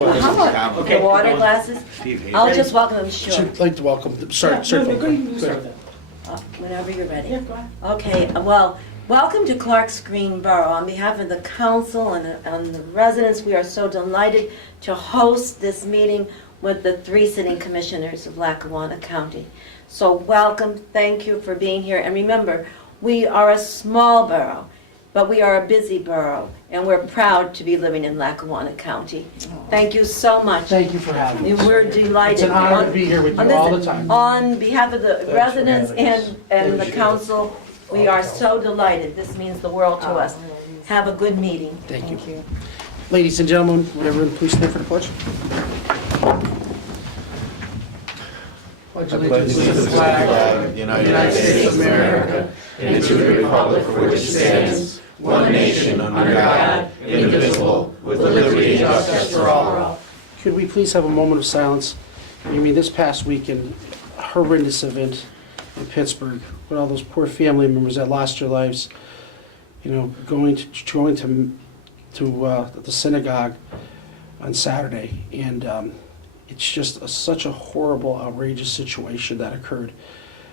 The water glasses? I'll just welcome them, sure. I'd like to welcome them. Sorry. Whenever you're ready. Yeah, go ahead. Okay, well, welcome to Clark's Green Borough. On behalf of the council and the residents, we are so delighted to host this meeting with the 3 sitting commissioners of Lackawanna County. So welcome, thank you for being here. And remember, we are a small borough, but we are a busy borough, and we're proud to be living in Lackawanna County. Thank you so much. Thank you for having us. We're delighted. It's an honor to be here with you all the time. On behalf of the for residents having us. and the Appreciate it. council, we are so delighted. This means the world to us. Have a good meeting. Thank you. Ladies and gentlemen, would everyone please stand for the pledge? Pledge allegiance to the flag of the United States of America and to the republic for which it stands, one nation under God, indivisible, with liberty and justice for all. Could we please have a moment of silence? I mean, this past weekend, a horrendous event in Pittsburgh with all those poor family members that lost their lives, you know, going to the synagogue on Saturday. And it's just such a horrible, outrageous situation that occurred.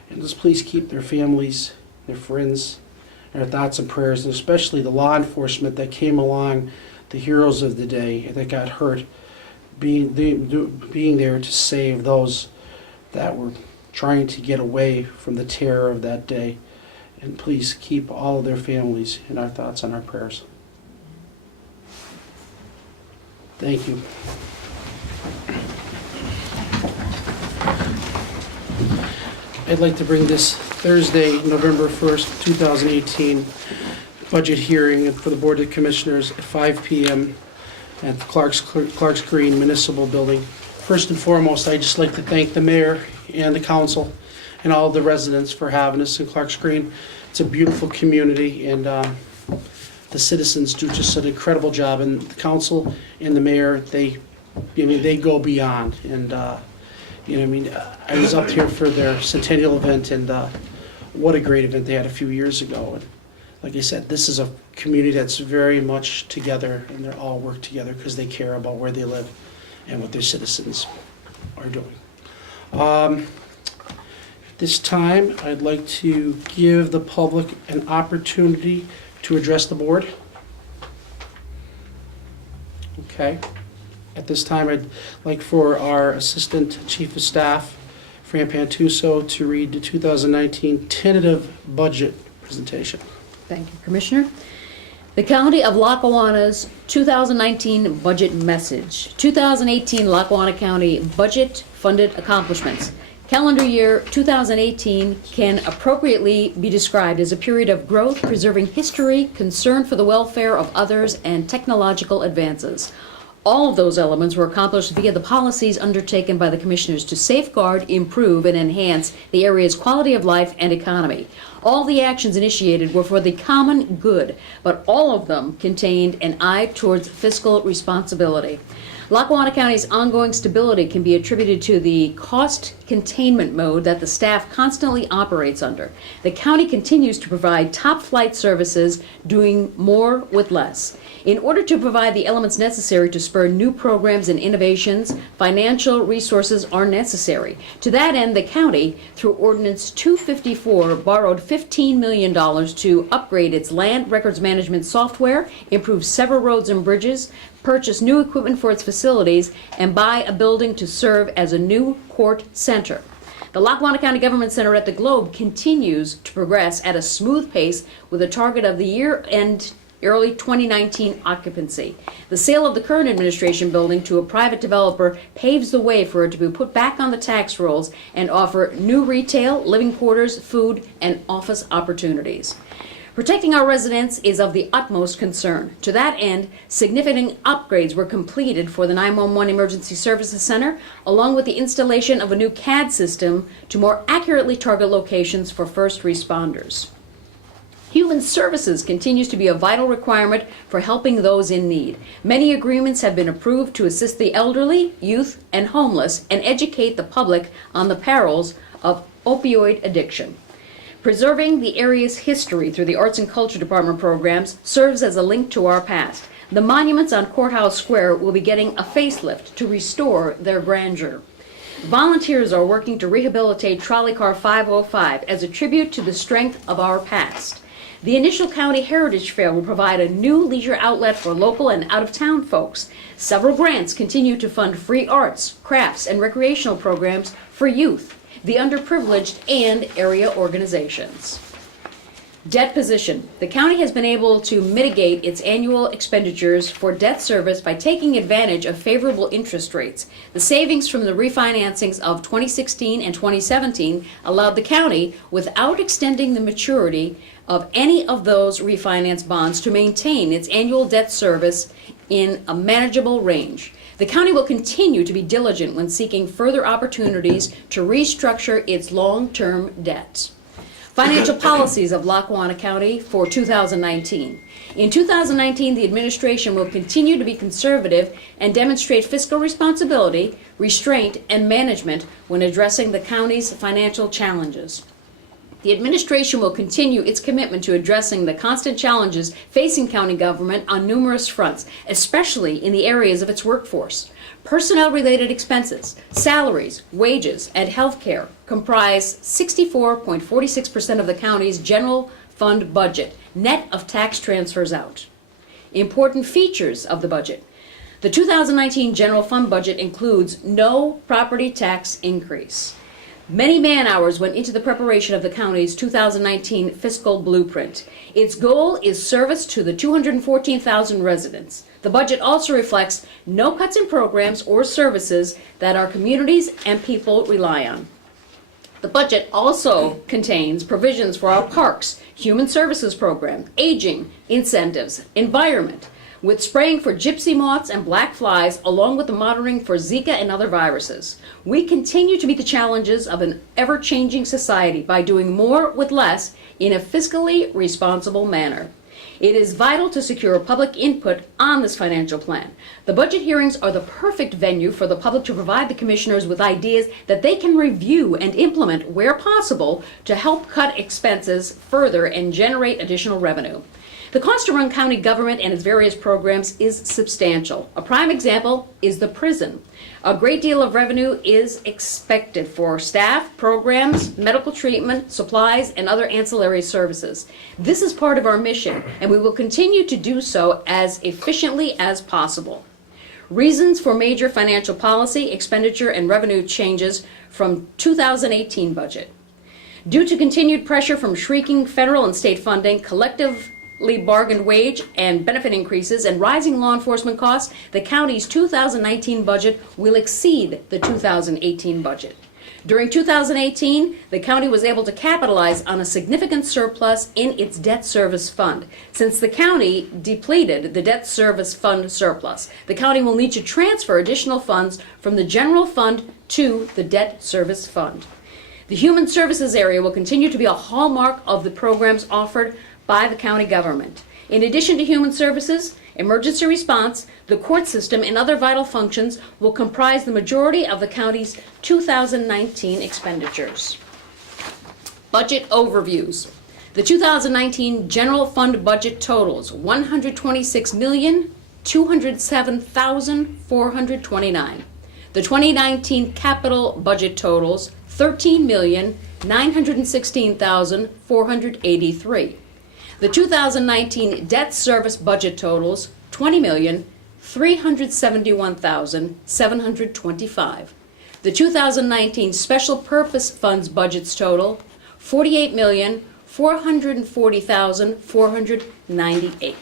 And just please keep their families, their friends, our thoughts and prayers, and especially the law enforcement that came along, the heroes of the day that got hurt, being there to save those that were trying to get away from the terror of that day. And please keep all of their families in our thoughts and our prayers. Thank you. I'd like to bring this Thursday, November 1st, 2018, budget hearing for the Board of Commissioners at 5 p.m. at the Clark's Green Municipal Building. First and foremost, I'd just like to thank the mayor and the council and all the residents for having us in Clark's Green. It's a beautiful community, and the citizens do just an incredible job. And the council and the mayor, they go beyond. And I was up here for their centennial event, and what a great event they had a few years ago. And like I said, this is a community that's very much together, and they all work together because they care about where they live and what their citizens are doing. This time, I'd like to give the public an opportunity to address the board. Okay. At this time, I'd like for our Assistant Chief of Staff, Fran Pantuso, to read the 2019 tentative budget presentation. Thank you, Commissioner. The County of Lackawanna's 2019 budget message. 2018 Lackawanna County budget funded accomplishments. Calendar year 2018 can appropriately be described as a period of growth, preserving history, concern for the welfare of others, and technological advances. All of those elements were accomplished via the policies undertaken by the commissioners to safeguard, improve, and enhance the area's quality of life and economy. All the actions initiated were for the common good, but all of them contained an eye towards fiscal responsibility. Lackawanna County's ongoing stability can be attributed to the cost containment mode that the staff constantly operates under. The county continues to provide top-flight services, doing more with less. In order to provide the elements necessary to spur new programs and innovations, financial resources are necessary. To that end, the county, through Ordinance 254, borrowed $15 million to upgrade its land records management software, improve several roads and bridges, purchase new equipment for its facilities, and buy a building to serve as a new court center. The Lackawanna County Government Center at the Globe continues to progress at a smooth pace with a target of the year-end early 2019 occupancy. The sale of the current administration building to a private developer paves the way for it to be put back on the tax rolls and offer new retail, living quarters, food, and office opportunities. Protecting our residents is of the utmost concern. To that end, significant upgrades were completed for the 911 Emergency Services Center, along with the installation of a new CAD system to more accurately target locations for first responders. Human services continues to be a vital requirement for helping those in need. Many agreements have been approved to assist the elderly, youth, and homeless and educate the public on the perils of opioid addiction. Preserving the area's history through the Arts and Culture Department programs serves as a link to our past. The monuments on Courthouse Square will be getting a facelift to restore their grandeur. Volunteers are working to rehabilitate Trolley Car 505 as a tribute to the strength of our past. The initial County Heritage Fair will provide a new leisure outlet for local and out-of-town folks. Several grants continue to fund free arts, crafts, and recreational programs for youth, the underprivileged, and area organizations. Debt position. The county has been able to mitigate its annual expenditures for debt service by taking advantage of favorable interest rates. The savings from the refinancings of 2016 and 2017 allowed the county, without extending the maturity of any of those refinance bonds, to maintain its annual debt service in a manageable range. The county will continue to be diligent when seeking further opportunities to restructure its long-term debt. Financial policies of Lackawanna County for 2019. In 2019, the administration will continue to be conservative and demonstrate fiscal responsibility, restraint, and management when addressing the county's financial challenges. The administration will continue its commitment to addressing the constant challenges facing county government on numerous fronts, especially in the areas of its workforce. Personnel-related expenses, salaries, wages, and health care comprise 64.46% of the county's general fund budget, net of tax transfers out. Important features of the budget. The 2019 general fund budget includes no property tax increase. Many man-hours went into the preparation of the county's 2019 fiscal blueprint. Its goal is service to the 214,000 residents. The budget also reflects no cuts in programs or services that our communities and people rely on. The budget also contains provisions for our parks, human services program, aging, incentives, environment, with spraying for gypsy moths and black flies, along with the monitoring for Zika and other viruses. We continue to meet the challenges of an ever-changing society by doing more with less in a fiscally responsible manner. It is vital to secure public input on this financial plan. The budget hearings are the perfect venue for the public to provide the commissioners with ideas that they can review and implement where possible to help cut expenses further and generate additional revenue. The cost to run county government and its various programs is substantial. A prime example is the prison. A great deal of revenue is expected for staff, programs, medical treatment, supplies, and other ancillary services. This is part of our mission, and we will continue to do so as efficiently as possible. Reasons for major financial policy, expenditure, and revenue changes from 2018 budget. Due to continued pressure from shrinking federal and state funding, collectively bargained wage and benefit increases, and rising law enforcement costs, the county's 2019 budget will exceed the 2018 budget. During 2018, the county was able to capitalize on a significant surplus in its debt service fund. Since the county depleted the debt service fund surplus, the county will need to transfer additional funds from the general fund to the debt service fund. The human services area will continue to be a hallmark of the programs offered by the county government. In addition to human services, emergency response, the court system, and other vital functions will comprise the majority of the county's 2019 expenditures. Budget overviews. The 2019 general fund budget totals $126,207,429. The 2019 capital budget totals $13,916,483. The 2019 debt service budget totals $20,371,725. The 2019 special purpose funds budgets total $48,440,498.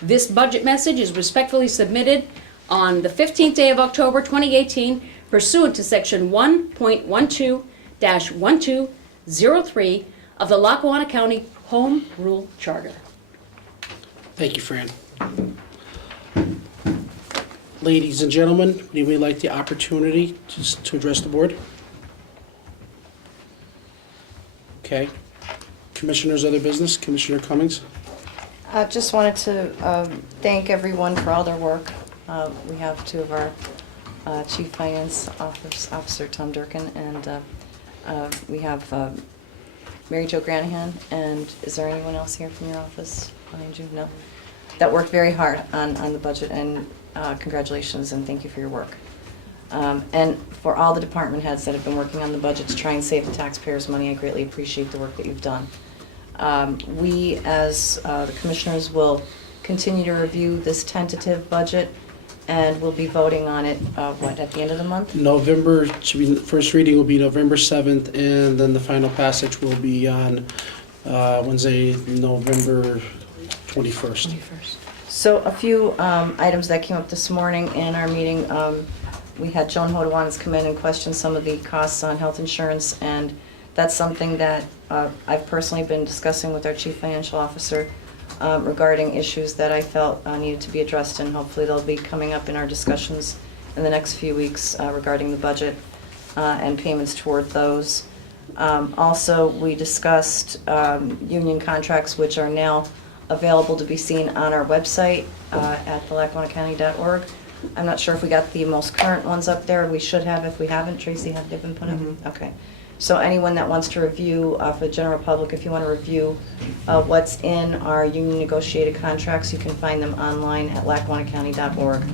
This budget message is respectfully submitted on the 15th day of October 2018 pursuant to Section 1.12-1203 of the Lackawanna County Home Rule Charter. Thank you, Fran. Ladies and gentlemen, would anybody like the opportunity to address the board? Okay. Commissioners, other business. Commissioner Cummings. Just wanted to thank everyone for all their work. We have two of our Chief Finance Officer, Tom Durkin, and we have Mary Jo Granahan. And is there anyone else here from your office behind you? No? that worked very hard on the budget, and congratulations and thank you for your work. And for all the department heads that have been working on the budget to try and save the taxpayers' money, I greatly appreciate the work that you've done. We, as the commissioners, will continue to review this tentative budget, and we'll be voting on it, at the end of the month? November, should be, first reading will be November 7th, and then the final passage will be on Wednesday, November 21st. So a few items that came up this morning in our meeting. We had Joan Hodawanas come in and question some of the costs on health insurance, and that's something that I've personally been discussing with our chief financial officer regarding issues that I felt needed to be addressed, and hopefully they'll be coming up in our discussions in the next few weeks regarding the budget and payments toward those. Also, we discussed union contracts, which are now available to be seen on our website at thelackawannacounty.org. I'm not sure if we got the most current ones up there. We should have. If we haven't, Tracy, have they been put up? Okay. So anyone that wants to review, for the general public, if you want to review what's in our union negotiated contracts, you can find them online at lackawannacounty.org.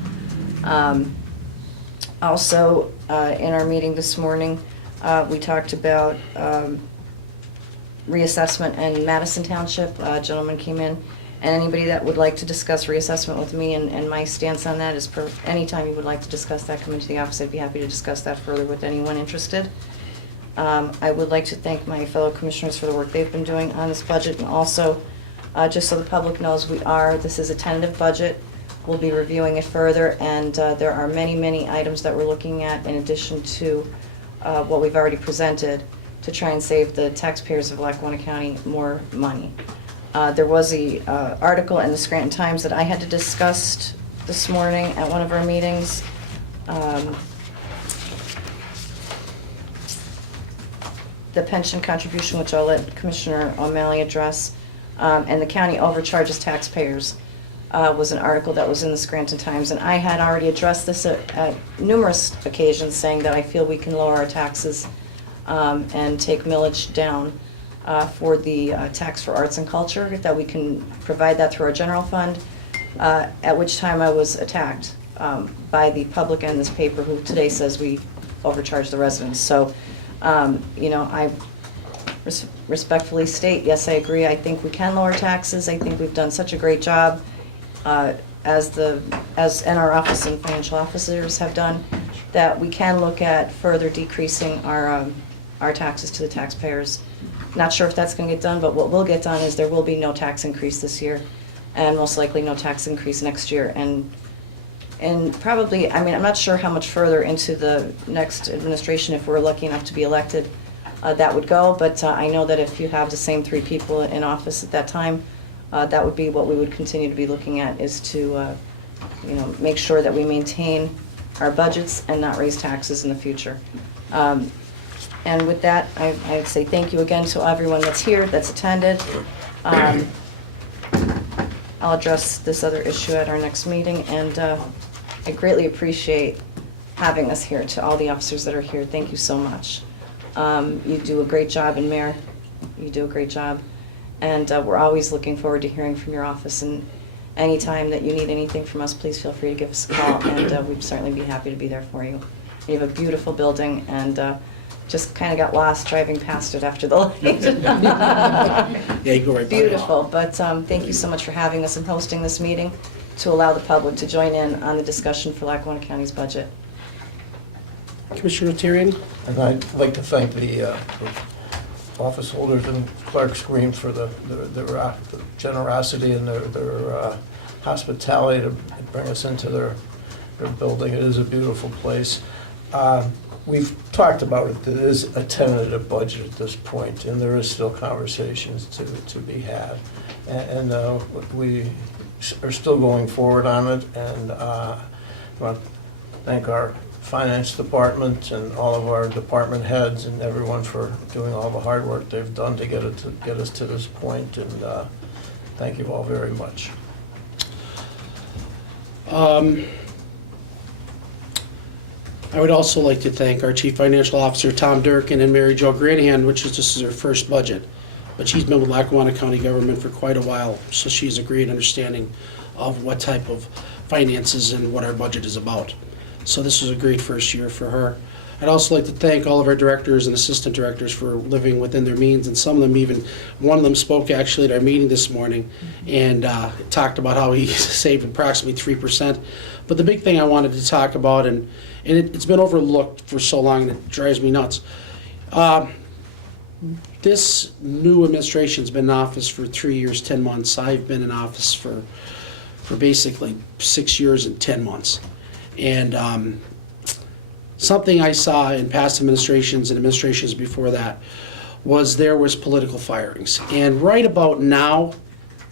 Also, in our meeting this morning, we talked about reassessment in Madison Township. A gentleman came in, and anybody that would like to discuss reassessment with me and my stance on that is anytime you would like to discuss that, come into the office. I'd be happy to discuss that further with anyone interested. I would like to thank my fellow commissioners for the work they've been doing on this budget, and also, just so the public knows, this is a tentative budget. We'll be reviewing it further, and there are many, many items that we're looking at in addition to what we've already presented to try and save the taxpayers of Lackawanna County more money. There was an article in the Scranton Times that I had to discuss this morning at one of our meetings. The pension contribution, which I'll let Commissioner O'Malley address, and the county overcharges taxpayers, was an article that was in the Scranton Times. And I had already addressed this at numerous occasions, saying that I feel we can lower our taxes and take millage down for the tax for arts and culture, that we can provide that through our general fund, at which time I was attacked by the public and this paper, who today says we overcharge the residents. So, I respectfully state, yes, I agree. I think we can lower taxes. I think we've done such a great job, as our office and financial officers have done, that we can look at further decreasing our taxes to the taxpayers. Not sure if that's going to get done, but what will get done is there will be no tax increase this year, and most likely no tax increase next year. And probably, I'm not sure how much further into the next administration, if we're lucky enough to be elected, that would go. But I know that if you have the same three people in office at that time, that would be what we would continue to be looking at, is to make sure that we maintain our budgets and not raise taxes in the future. And with that, I'd say thank you again to everyone that's here, that's attended. I'll address this other issue at our next meeting, and I greatly appreciate having us here. To all the officers that are here, thank you so much. You do a great job, and Mayor, you do a great job. And we're always looking forward to hearing from your office, and anytime that you need anything from us, please feel free to give us a call, and we'd certainly be happy to be there for you. You have a beautiful building, and just kind of got lost driving past it after the light. Yeah, you go right by it. Beautiful, but thank you so much for having us and hosting this meeting to allow the public to join in on the discussion for Lackawanna County's budget. Commissioner Tyrion? And I'd like to thank the office holders in Clark's Green for their generosity and their hospitality to bring us into their building. It is a beautiful place. We've talked about it. It is a tentative budget at this point, and there is still conversations to be had. And we are still going forward on it. And I want to thank our finance department and all of our department heads and everyone for doing all the hard work they've done to get us to this point. And thank you all very much. I would also like to thank our Chief Financial Officer, Tom Durkin, and Mary Jo Granahan, which is just her first budget. But she's been with Lackawanna County government for quite a while, so she has a great understanding of what type of finances and what our budget is about. So this was a great first year for her. I'd also like to thank all of our directors and assistant directors for living within their means, and some of them even, one of them spoke actually at our meeting this morning and talked about how he saved approximately 3%. But the big thing I wanted to talk about, and it's been overlooked for so long and it drives me nuts. This new administration's been in office for 3 years, 10 months. I've been in office for basically 6 years and 10 months. And something I saw in past administrations and administrations before that was there was political firings. And right about now,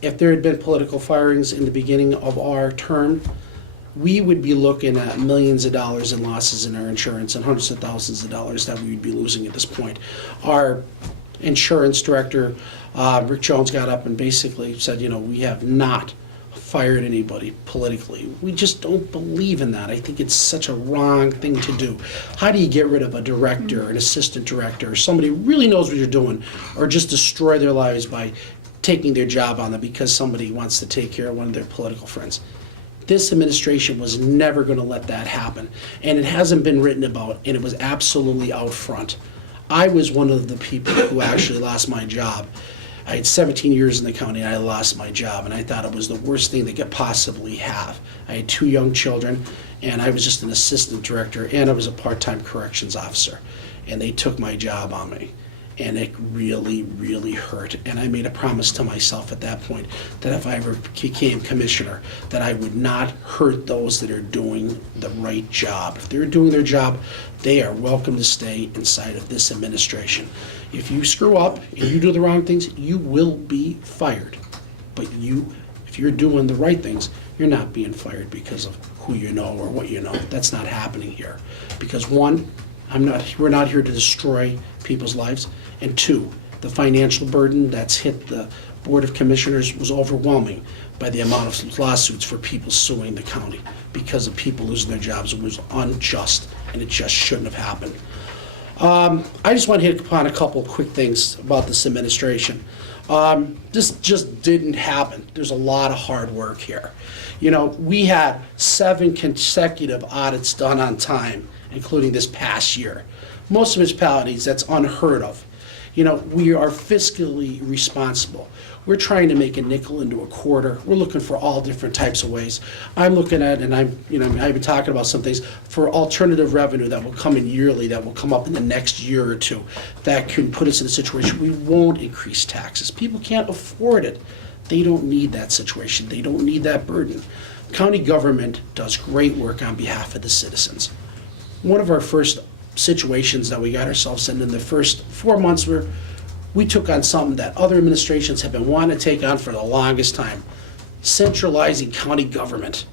if there had been political firings in the beginning of our term, we would be looking at millions of dollars in losses in our insurance and hundreds of thousands of dollars that we would be losing at this point. Our insurance director, Rick Jones, got up and basically said, we have not fired anybody politically. We just don't believe in that. I think it's such a wrong thing to do. How do you get rid of a director, an assistant director, or somebody who really knows what you're doing, or just destroy their lives by taking their job on them because somebody wants to take care of one of their political friends? This administration was never going to let that happen, and it hasn't been written about, and it was absolutely out front. I was one of the people who actually lost my job. I had 17 years in the county and I lost my job, and I thought it was the worst thing they could possibly have. I had 2 young children, and I was just an assistant director, and I was a part-time corrections officer, and they took my job on me. And it really, really hurt. And I made a promise to myself at that point that if I ever became commissioner, that I would not hurt those that are doing the right job. If they're doing their job, they are welcome to stay inside of this administration. If you screw up and you do the wrong things, you will be fired. But if you're doing the right things, you're not being fired because of who you know or what you know. That's not happening here. Because one, we're not here to destroy people's lives. And 2, the financial burden that's hit the Board of Commissioners was overwhelming by the amount of lawsuits for people suing the county because of people losing their jobs. It was unjust, and it just shouldn't have happened. I just want to hit upon a couple quick things about this administration. This just didn't happen. There's a lot of hard work here. We had 7 consecutive audits done on time, including this past year. Most municipalities, that's unheard of. We are fiscally responsible. We're trying to make a nickel into a quarter. We're looking for all different types of ways. I'm looking at, and I've been talking about some things, for alternative revenue that will come in yearly, that will come up in the next year or 2, that can put us in a situation we won't increase taxes. People can't afford it. They don't need that situation. They don't need that burden. County government does great work on behalf of the citizens. One of our first situations that we got ourselves in the first 4 months where we took on something that other administrations have been wanting to take on for the longest time: centralizing county government.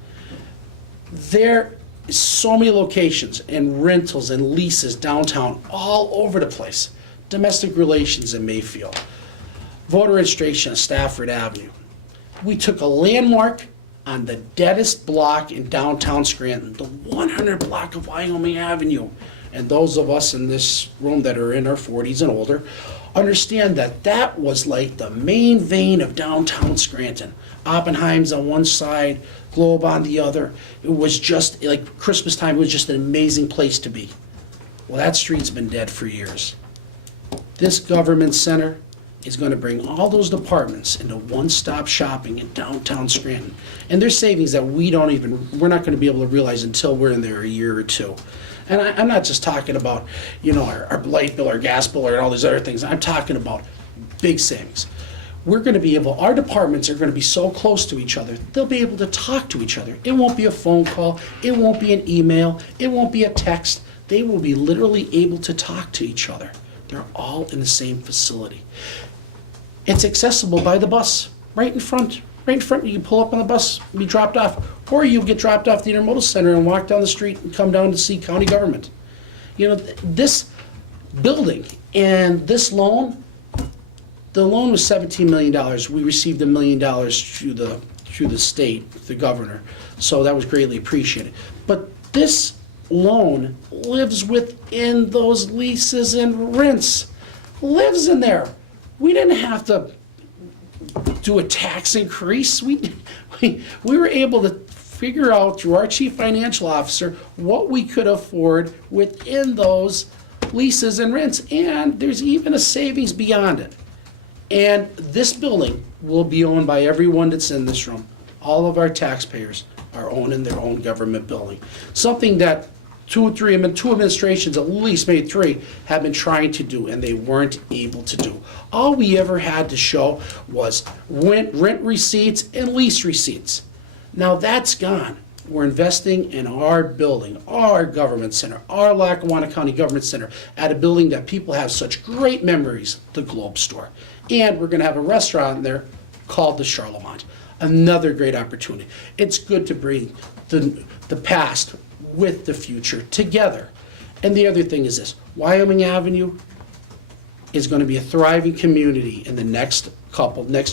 There is so many locations and rentals and leases downtown all over the place. Domestic relations in Mayfield, voter registration on Stafford Avenue. We took a landmark on the deadest block in downtown Scranton, the 100 block of Wyoming Avenue. And those of us in this room that are in our 40s and older understand that that was like the main vein of downtown Scranton. Oppenheim's on one side, Globe on the other. It was just like Christmas time, it was just an amazing place to be. Well, that street's been dead for years. This government center is going to bring all those departments into one-stop shopping in downtown Scranton. And there's savings that we're not going to be able to realize until we're in there a year or 2. And I'm not just talking about, our light bill, our gas bill, or all these other things. I'm talking about big savings. Our departments are going to be so close to each other, they'll be able to talk to each other. It won't be a phone call. It won't be an email. It won't be a text. They will be literally able to talk to each other. They're all in the same facility. It's accessible by the bus, right in front. Right in front, you can pull up on the bus, be dropped off. Or you get dropped off at the intermodal center and walk down the street and come down to see county government. This building and this loan, the loan was $17 million. We received $1 million through the state, the governor. So that was greatly appreciated. But this loan lives within those leases and rents. Lives in there. We didn't have to do a tax increase. We were able to figure out through our chief financial officer what we could afford within those leases and rents. And there's even a savings beyond it. And this building will be owned by everyone that's in this room. All of our taxpayers are owning their own government building. Something that two administrations, at least maybe three, have been trying to do, and they weren't able to do. All we ever had to show was rent receipts and lease receipts. Now that's gone. We're investing in our building, our government center, our Lackawanna County Government Center, at a building that people have such great memories, the Globe Store. And we're gonna have a restaurant there called the Charlemont. Another great opportunity. It's good to bring the past with the future together. And the other thing is this, Wyoming Avenue is going to be a thriving community in the next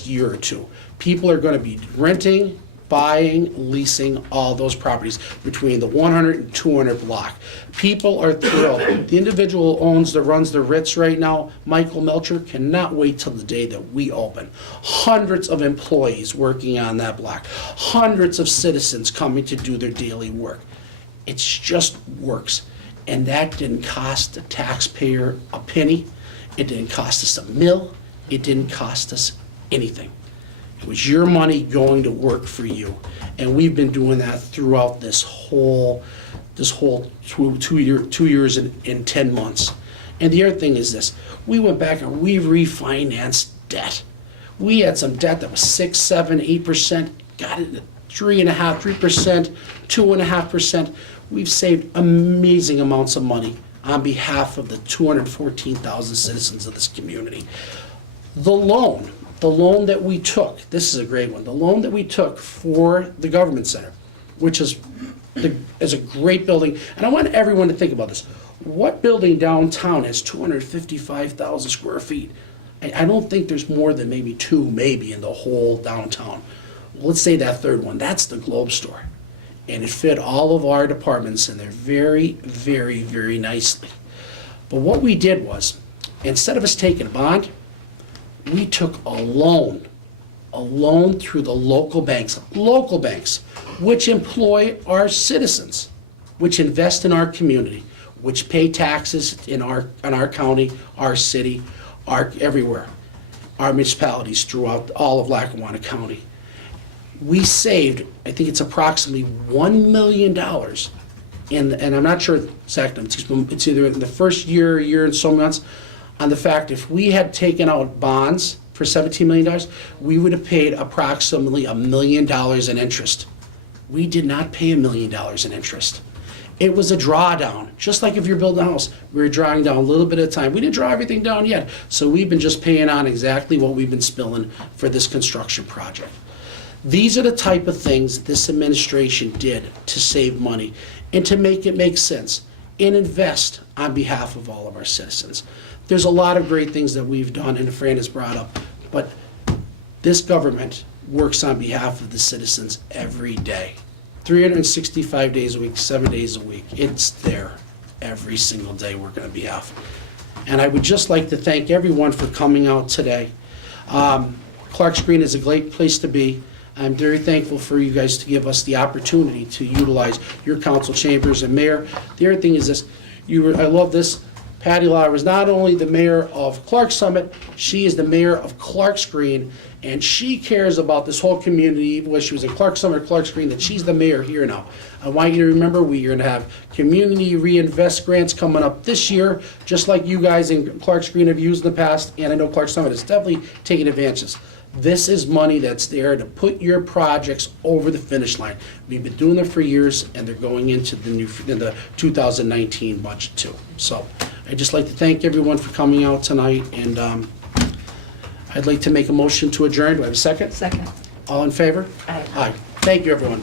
year or two. People are going to be renting, buying, leasing all those properties between the 100 and 200 block. People are thrilled. The individual runs the Ritz right now, Michael Melcher, cannot wait till the day that we open. Hundreds of employees working on that block. Hundreds of citizens coming to do their daily work. It just works. And that didn't cost the taxpayer a penny. It didn't cost us a mill. It didn't cost us anything. It was your money going to work for you. And we've been doing that throughout this whole 2 years and 10 months. And the other thing is this, we went back and we refinanced debt. We had some debt that was 6, 7, 8%, got it at 3.5%, 3%, 2.5%. We've saved amazing amounts of money on behalf of the 214,000 citizens of this community. The loan that we took, this is a great one, the loan that we took for the government center, which is a great building, and I want everyone to think about this. What building downtown has 255,000 square feet? I don't think there's more than maybe 2 in the whole downtown. Let's say that third one, that's the Globe Store. And it fit all of our departments in there very, very, very nicely. But what we did was, instead of us taking a bond, we took a loan through the local banks, which employ our citizens, which invest in our community, which pay taxes in our county, our city, everywhere, our municipalities throughout all of Lackawanna County. We saved, I think it's approximately $1 million, and I'm not sure exact numbers, it's either in the first year and so months, on the fact if we had taken out bonds for $17 million, we would have paid approximately $1 million in interest. We did not pay $1 million in interest. It was a drawdown, just like if you're building a house, we were drawing down a little bit at a time. We didn't draw everything down yet, so we've been just paying on exactly what we've been spilling for this construction project. These are the type of things this administration did to save money and to make it make sense and invest on behalf of all of our citizens. There's a lot of great things that we've done and Fran has brought up, but this government works on behalf of the citizens every day. 365 days a week, 7 days a week. It's there every single day working on behalf. And I would just like to thank everyone for coming out today. Clark's Green is a great place to be. I'm very thankful for you guys to give us the opportunity to utilize your council chambers and mayor. The other thing is this, I love this. Patty Lauer is not only the mayor of Clark Summit, she is the mayor of Clark's Green, and she cares about this whole community, even when she was in Clark Summit or Clark's Green, that she's the mayor here now. I want you to remember we're going to have community reinvest grants coming up this year, just like you guys in Clark's Green have used in the past, and I know Clark Summit is definitely taking advantages. This is money that's there to put your projects over the finish line. We've been doing it for years, and they're going into the 2019 budget too. So I'd just like to thank everyone for coming out tonight, and I'd like to make a motion to adjourn. Do I have a second? Second. All in favor? Aye. Aye. Thank you, everyone.